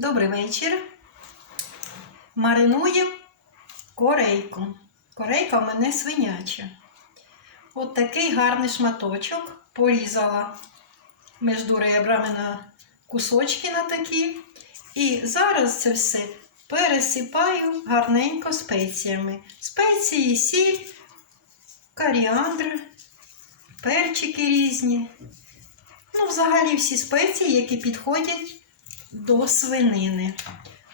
Добрий вечір. Маринуємо корейку. Корейка в мене свиняча. От такий гарний шматочок порізала між ребрами на кусочки на такі. І зараз це все пересипаю гарненько спеціями. Спеції, сіль, коріандр, перчики різні. Ну, взагалі всі спеції, які підходять до свинини.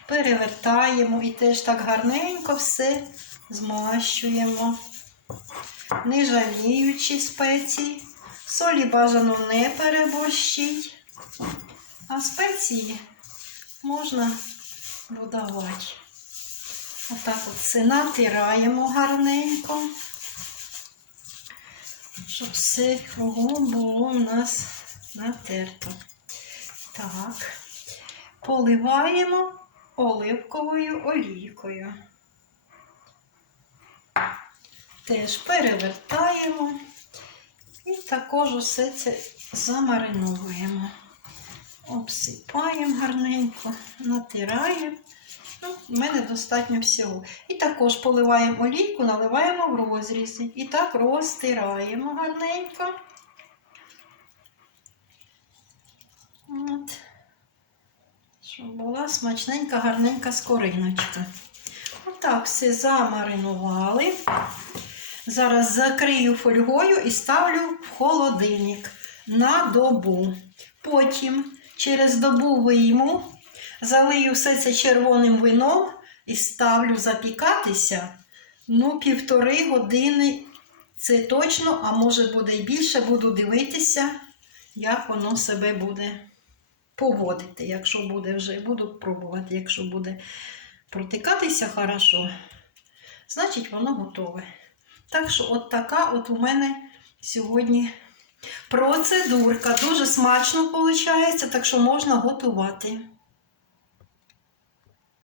Перевертаємо і теж так гарненько все змащуємо, не жаліючи спеції. Солі бажано не переборщить, а спеції можна додавати. Отак от все натираємо гарненько, щоб все кругом було у нас натерто. Так, поливаємо оливковою олійкою. Теж перевертаємо і також усе це замариновуємо. Обсипаємо гарненько, натираємо. Ну, в мене достатньо всього. І також поливаємо олійку, наливаємо в розрізи. І так розтираємо гарненько. От. Щоб була смачненька, гарненька скориночка. Отак все замаринували. Зараз закрию фольгою і ставлю в холодильник на добу. Потім через добу вийму, залию все це червоним вином і ставлю запікатися. Ну, півтори години це точно, а може буде і більше, буду дивитися, як воно себе буде поводити, якщо буде вже, буду пробувати, якщо буде протикатися хорошо, значить воно готове. Так що, от така от у мене сьогодні процедурка. Дуже смачно виходить, так що можна готувати.